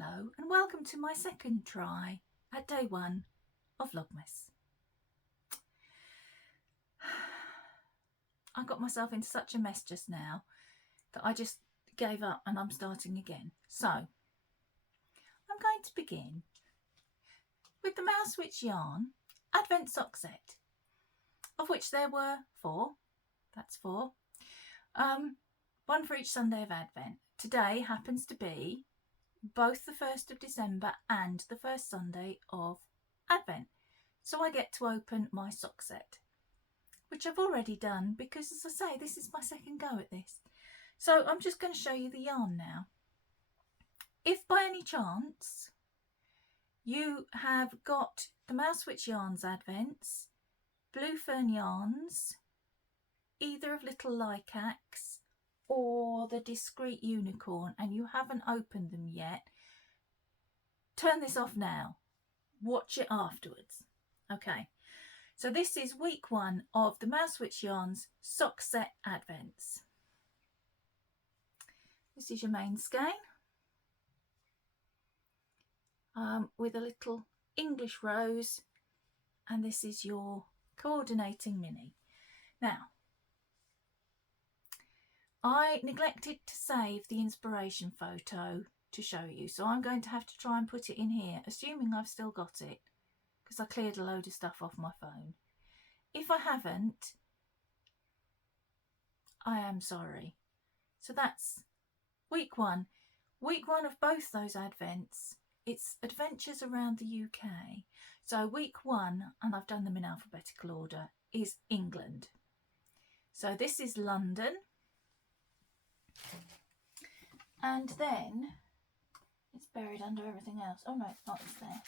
Hello and welcome to my second try at day one of Vlogmas. I got myself into such a mess just now that I just gave up and I'm starting again. So I'm going to begin with the Mousewitch Yarn Advent Sock Set, of which there were 4. That's 4. One for each Sunday of Advent. Today happens to be both the 1st of December and the first Sunday of Advent. So I get to open my sock set, which I've already done because, as I say, this is my second go at this. So I'm just going to show you the yarn now. If by any chance you have got the Mousewitch Yarns Advents, Blue Fern Yarns, either of Little Likacs or the Discrete Unicorn, and you haven't opened them yet, turn this off now. Watch it afterwards. Okay, so this is week 1 of the Mousewitch Yarns Sock Set Advents. This is your main skein with a little English rose, and this is your coordinating mini. Now, I neglected to save the inspiration photo to show you, so I'm going to have to try and put it in here, assuming I've still got it, because I cleared a load of stuff off my phone. If I haven't, I am sorry. So that's week 1. Week 1 of both those Advents, it's adventures around the UK. So week 1, and I've done them in alphabetical order, is England. So this is London. And then it's buried under everything else. Oh no, it's not, it's there.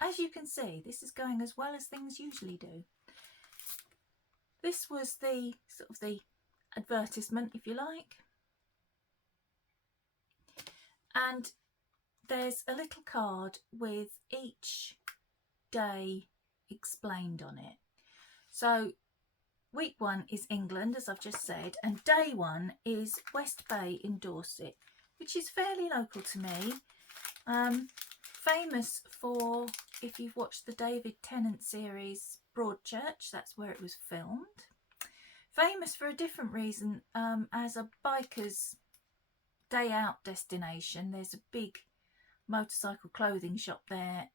As you can see, this is going as well as things usually do. This was the sort of the advertisement, if you like. And there's a little card with each day explained on it. So week 1 is England, as I've just said, and day 1 is West Bay in Dorset, which is fairly local to me. Famous for, if you've watched the David Tennant series Broadchurch, that's where it was filmed. Famous for a different reason, as a biker's day out destination. There's a big motorcycle clothing shop there,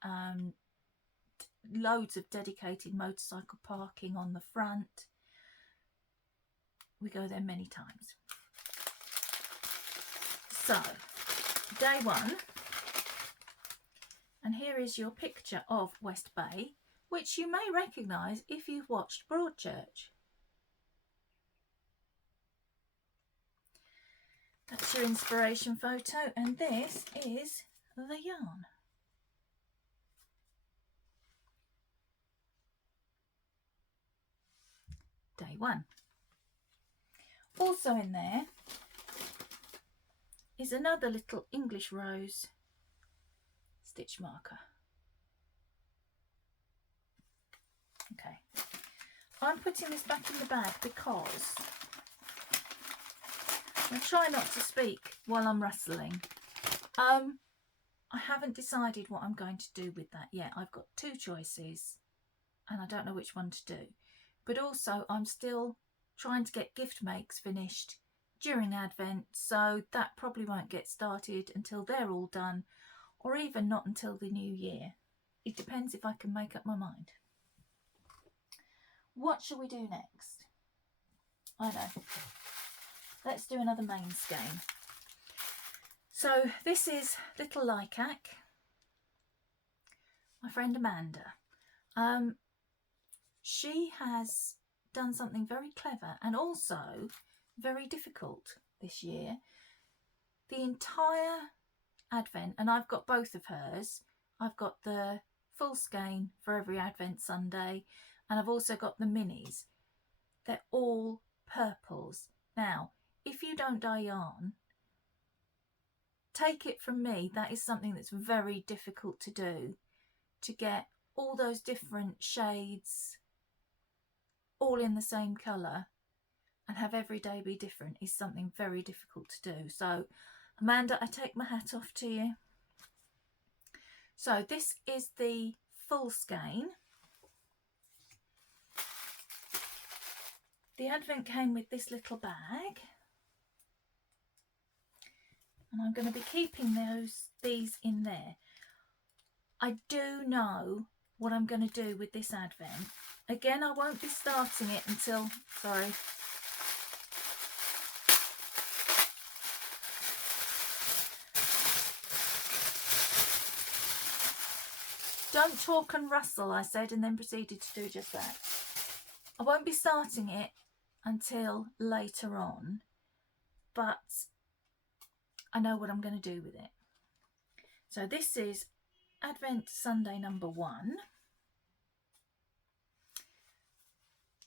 loads of dedicated motorcycle parking on the front. We go there many times. So, day 1, and here is your picture of West Bay, which you may recognise if you've watched Broadchurch. That's your inspiration photo, and this is the yarn. Day 1. Also in there is another little English rose stitch marker. Okay, I'm putting this back in the bag because I try not to speak while I'm rustling. I haven't decided what I'm going to do with that yet. I've got 2 choices and I don't know which one to do. But also I'm still trying to get gift makes finished during Advent, so that probably won't get started until they're all done, or even not until the new year. It depends if I can make up my mind. What shall we do next? I know. Let's do another main skein. So this is Little Likac, my friend Amanda. She has done something very clever and also very difficult this year. The entire Advent, and I've got both of hers. I've got the full skein for every Advent Sunday, and I've also got the minis. They're all purples. Now, if you don't dye yarn, take it from me, that is something that's very difficult to do, to get all those different shades all in the same colour and have every day be different is something very difficult to do. So Amanda, I take my hat off to you. So this is the full skein. The advent came with this little bag, and I'm going to be keeping these in there. I do know what I'm going to do with this advent. Again, I won't be starting it until, sorry. Don't talk and rustle, I said, and then proceeded to do just that. I won't be starting it until later on, but I know what I'm going to do with it. So this is Advent Sunday number 1.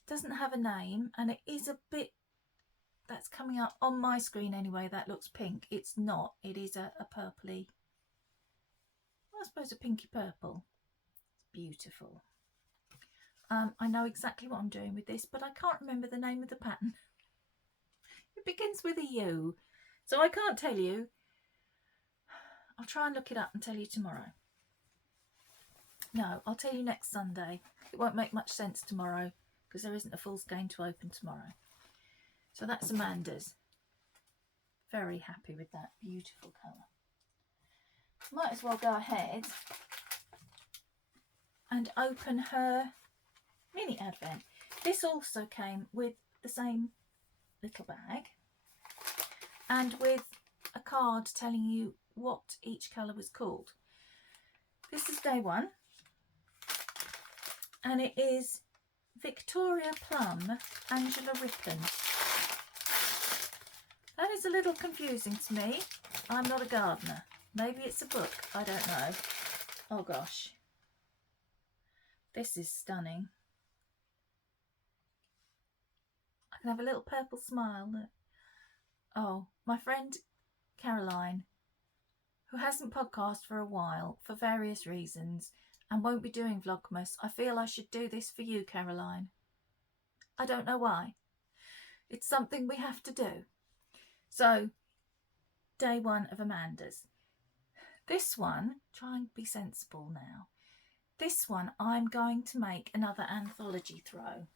Doesn't have a name, and it is a bit, that's coming up on my screen anyway, that looks pink. It's not, it is a purpley, I suppose a pinky purple. It's beautiful. I know exactly what I'm doing with this, but I can't remember the name of the pattern. It begins with a U, so I can't tell you. I'll try and look it up and tell you tomorrow. No, I'll tell you next Sunday. It won't make much sense tomorrow because there isn't a full skein to open tomorrow. So that's Amanda's. Very happy with that beautiful colour. Might as well go ahead and open her mini advent. This also came with the same little bag and with a card telling you what each colour was called. This is day 1, and it is Victoria Plum, Angela Rippon. That is a little confusing to me. I'm not a gardener. Maybe it's a book, I don't know. Oh gosh. This is stunning. I can have a little purple smile. Look. Oh, my friend Caroline, who hasn't podcasted for a while for various reasons and won't be doing Vlogmas. I feel I should do this for you, Caroline. I don't know why. It's something we have to do. So, day 1 of Amanda's. This one, try and be sensible now. This one I'm going to make another anthology throw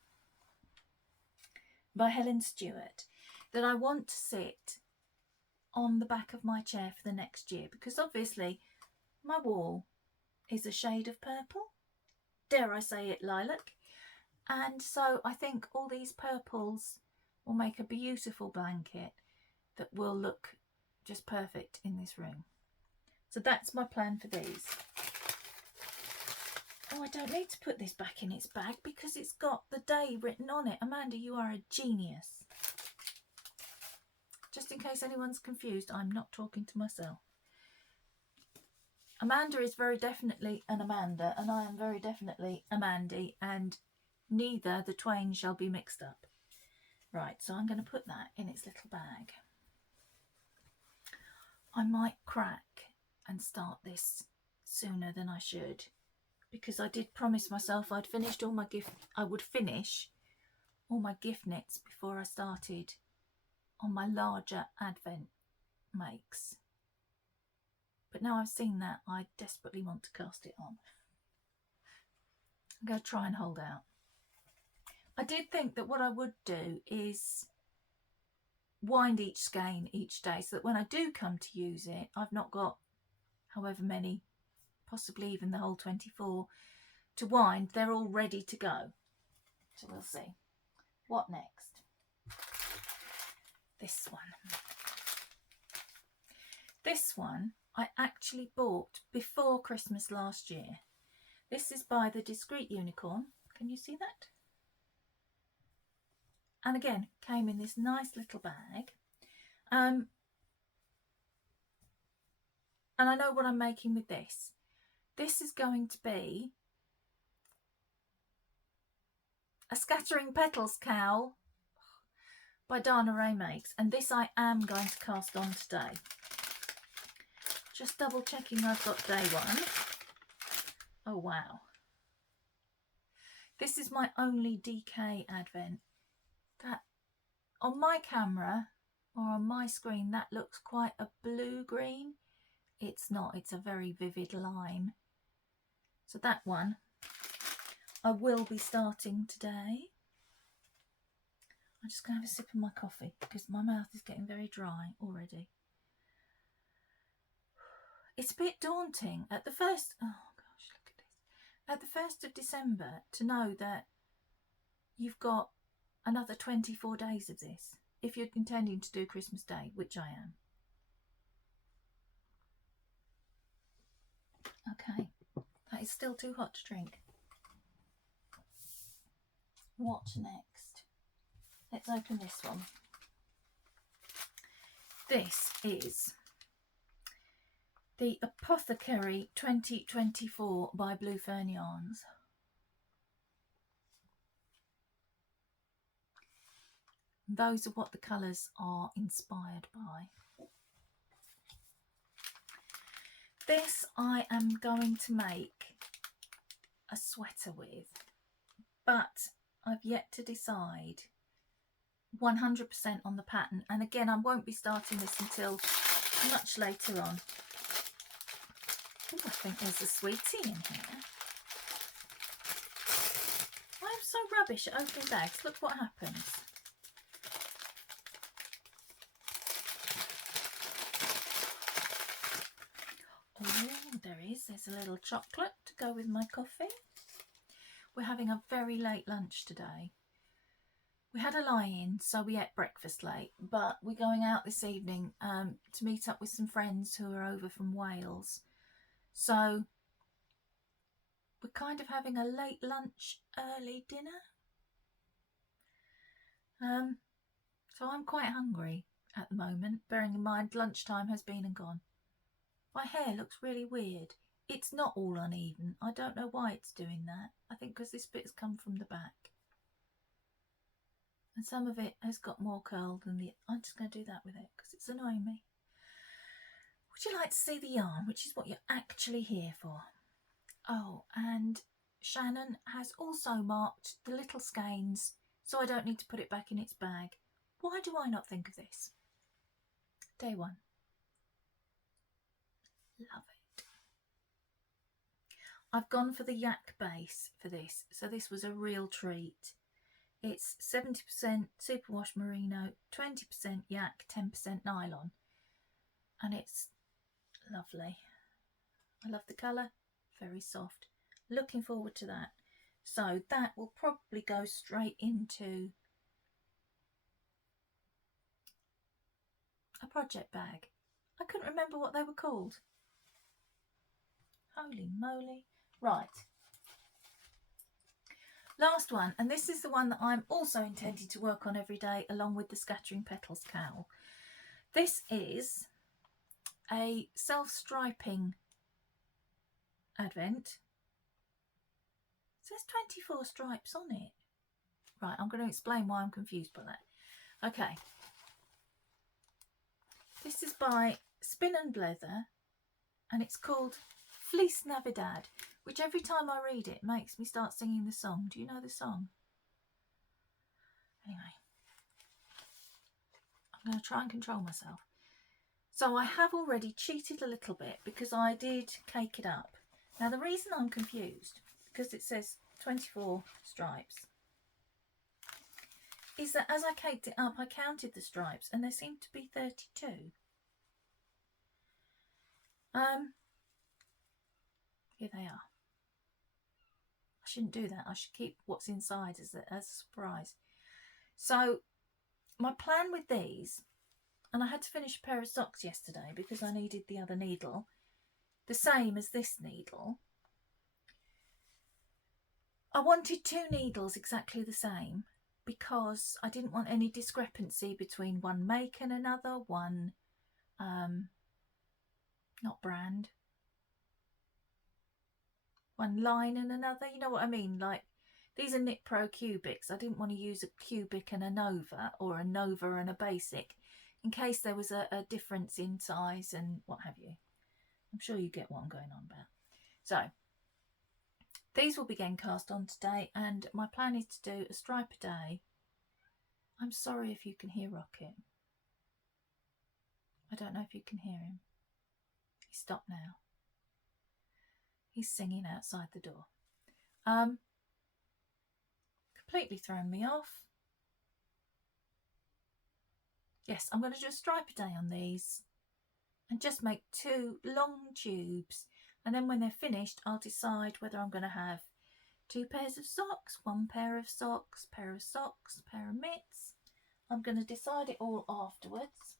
by Helen Stewart that I want to sit on the back of my chair for the next year, because obviously my wall is a shade of purple, dare I say it, lilac, and so I think all these purples will make a beautiful blanket that will look just perfect in this room. So that's my plan for these. Oh, I don't need to put this back in its bag because it's got the day written on it. Amanda, you are a genius. Just in case anyone's confused, I'm not talking to myself. Amanda is very definitely an Amanda, and I am very definitely a Mandy, and neither the twain shall be mixed up. Right, so I'm going to put that in its little bag. I might crack and start this sooner than I should, because I did promise myself I'd finished all my I would finish all my gift knits before I started on my larger advent makes. But now I've seen that, I desperately want to cast it on. I'm going to try and hold out. I did think that what I would do is wind each skein each day so that when I do come to use it, I've not got however many, possibly even the whole 24 to wind. They're all ready to go. So we'll see. What next? This one. This one I actually bought before Christmas last year. This is by the Discrete Unicorn. Can you see that? And again, came in this nice little bag. And I know what I'm making with this. This is going to be a Scattering Petals cowl by Dana Ray Makes, and this I am going to cast on today. Just double checking I've got day 1. Oh wow. This is my only DK advent. That on my camera or on my screen that looks quite a blue-green. It's not, it's a very vivid lime. So that one I will be starting today. I'm just going to have a sip of my coffee because my mouth is getting very dry already. It's a bit daunting at the first, oh gosh, look at this. At the 1st of December to know that you've got another 24 days of this, if you're intending to do Christmas Day, which I am. Okay, that is still too hot to drink. What next? Let's open this one. This is the Apothecary 2024 by Blue Fern Yarns. Those are what the colours are inspired by. This I am going to make a sweater with, but I've yet to decide 100% on the pattern. And again, I won't be starting this until much later on. Ooh, I think there's a sweetie in here. I'm so rubbish at opening bags. Look what happens. Oh, there is. There's a little chocolate to go with my coffee. We're having a very late lunch today. We had a lie-in, so we ate breakfast late, but we're going out this evening to meet up with some friends who are over from Wales. So we're kind of having a late lunch, early dinner. So I'm quite hungry at the moment, bearing in mind lunchtime has been and gone. My hair looks really weird. It's not all uneven. I don't know why it's doing that. I think because this bit's come from the back. And some of it has got more curl than the... I'm just going to do that with it because it's annoying me. Would you like to see the yarn, which is what you're actually here for? Oh, and Shannon has also marked the little skeins so I don't need to put it back in its bag. Why do I not think of this? Day one. Love it. I've gone for the yak base for this, so this was a real treat. It's 70% superwash merino, 20% yak, 10% nylon, and it's lovely. I love the colour, very soft. Looking forward to that. So that will probably go straight into a project bag. I couldn't remember what they were called. Holy moly. Right. Last one, and this is the one that I'm also intending to work on every day along with the Scattering Petals cowl. This is a self-striping advent. It says 24 stripes on it. Right, I'm going to explain why I'm confused by that. Okay. This is by Spin and Leather, and it's called Fleece Navidad, which every time I read it makes me start singing the song. Do you know the song? Anyway, I'm going to try and control myself. So I have already cheated a little bit because I did cake it up. Now the reason I'm confused, because it says 24 stripes, is that as I caked it up I counted the stripes and there seemed to be 32. Here they are. I shouldn't do that. I should keep what's inside as a surprise. So my plan with these, and I had to finish a pair of socks yesterday because I needed the other needle, the same as this needle. I wanted two needles exactly the same because I didn't want any discrepancy between one make and another, one, not brand, one line and another. You know what I mean? Like, these are Knit Pro cubics. I didn't want to use a cubic and a Nova, or a Nova and a basic, in case there was a difference in size and what have you. I'm sure you get what I'm going on about. So these will be getting cast on today, and my plan is to do a stripe a day I'm sorry if you can hear Rocket. I don't know if you can hear him. He's stopped now. He's singing outside the door. Completely thrown me off. Yes, I'm going to do a stripe a day on these and just make 2 long tubes, and then when they're finished I'll decide whether I'm going to have 2 pairs of socks, 1 pair of socks, pair of socks, pair of mitts. I'm going to decide it all afterwards.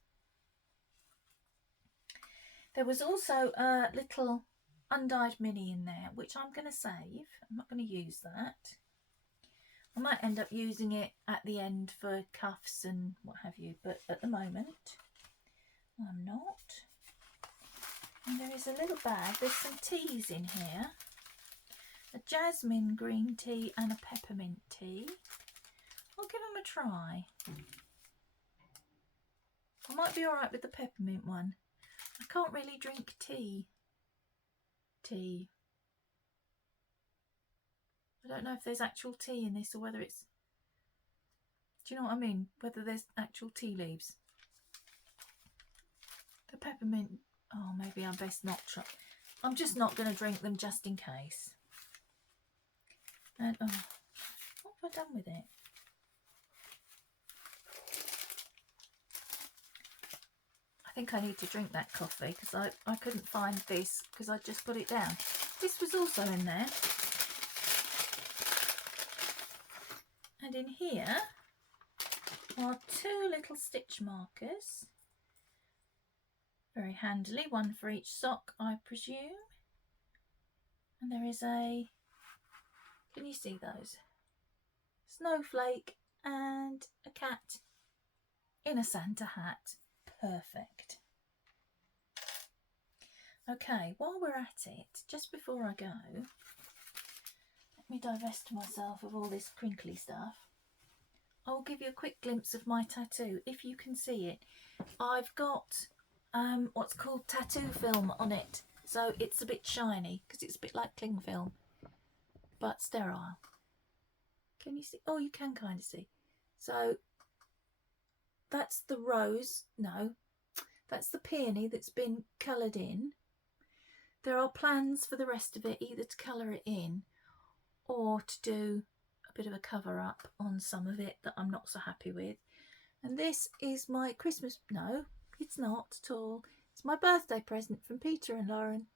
There was also a little undyed mini in there which I'm going to save. I'm not going to use that. I might end up using it at the end for cuffs and what have you, but at the moment I'm not. And there is a little bag. There's some teas in here. A jasmine green tea and a peppermint tea. I'll give them a try. I might be alright with the peppermint one. I can't really drink tea. I don't know if there's actual tea in this or whether it's... Do you know what I mean? Whether there's actual tea leaves. The peppermint... Oh, maybe I'm best not try. I'm just not going to drink them just in case. And, oh, what have I done with it? I think I need to drink that coffee because I couldn't find this because I just put it down. This was also in there. And in here are 2 little stitch markers. Very handily, 1 for each sock, I presume. And there is a, can you see those? Snowflake and a cat in a Santa hat. Perfect. Okay, while we're at it, just before I go, let me divest myself of all this crinkly stuff. I'll give you a quick glimpse of my tattoo, if you can see it. I've got what's called tattoo film on it, so it's a bit shiny because it's a bit like cling film, but sterile. Can you see? Oh, you can kind of see. So that's the rose. No, that's the peony that's been coloured in. There are plans for the rest of it, either to colour it in or to do a bit of a cover up on some of it that I'm not so happy with. And this is my Christmas, no, it's not at all. It's my birthday present from Peter and Lauren.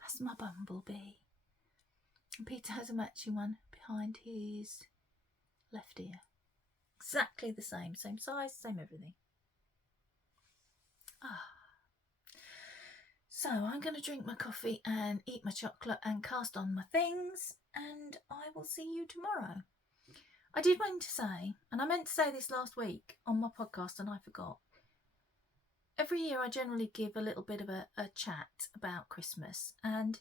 That's my bumblebee. And Peter has a matching one behind his left ear. Exactly the same size, same everything. So I'm going to drink my coffee and eat my chocolate and cast on my things, and I will see you tomorrow. I did mean to say, and I meant to say this last week on my podcast and I forgot. Every year I generally give a little bit of a chat about Christmas, and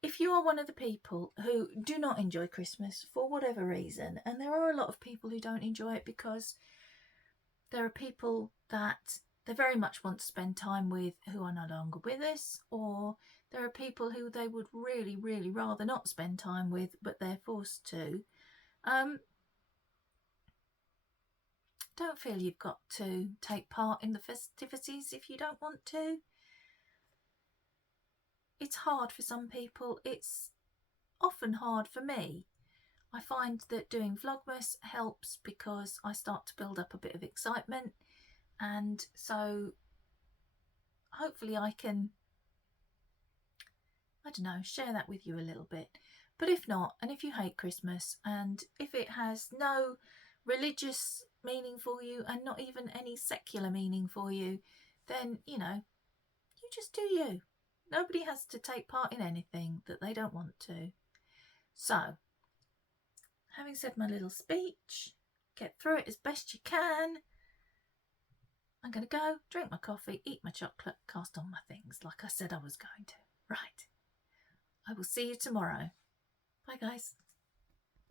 if you are one of the people who do not enjoy Christmas for whatever reason, and there are a lot of people who don't enjoy it because there are people that they very much want to spend time with who are no longer with us, or there are people who they would really, really rather not spend time with, but they're forced to. Don't feel you've got to take part in the festivities if you don't want to. It's hard for some people. It's often hard for me. I find that doing Vlogmas helps because I start to build up a bit of excitement, and so hopefully I can, I don't know, share that with you a little bit. But if not, and if you hate Christmas, and if it has no religious meaning for you and not even any secular meaning for you, then, you know, you just do you. Nobody has to take part in anything that they don't want to. So, having said my little speech, get through it as best you can. I'm going to go, drink my coffee, eat my chocolate, cast on my things like I said I was going to. Right. I will see you tomorrow. Bye, guys.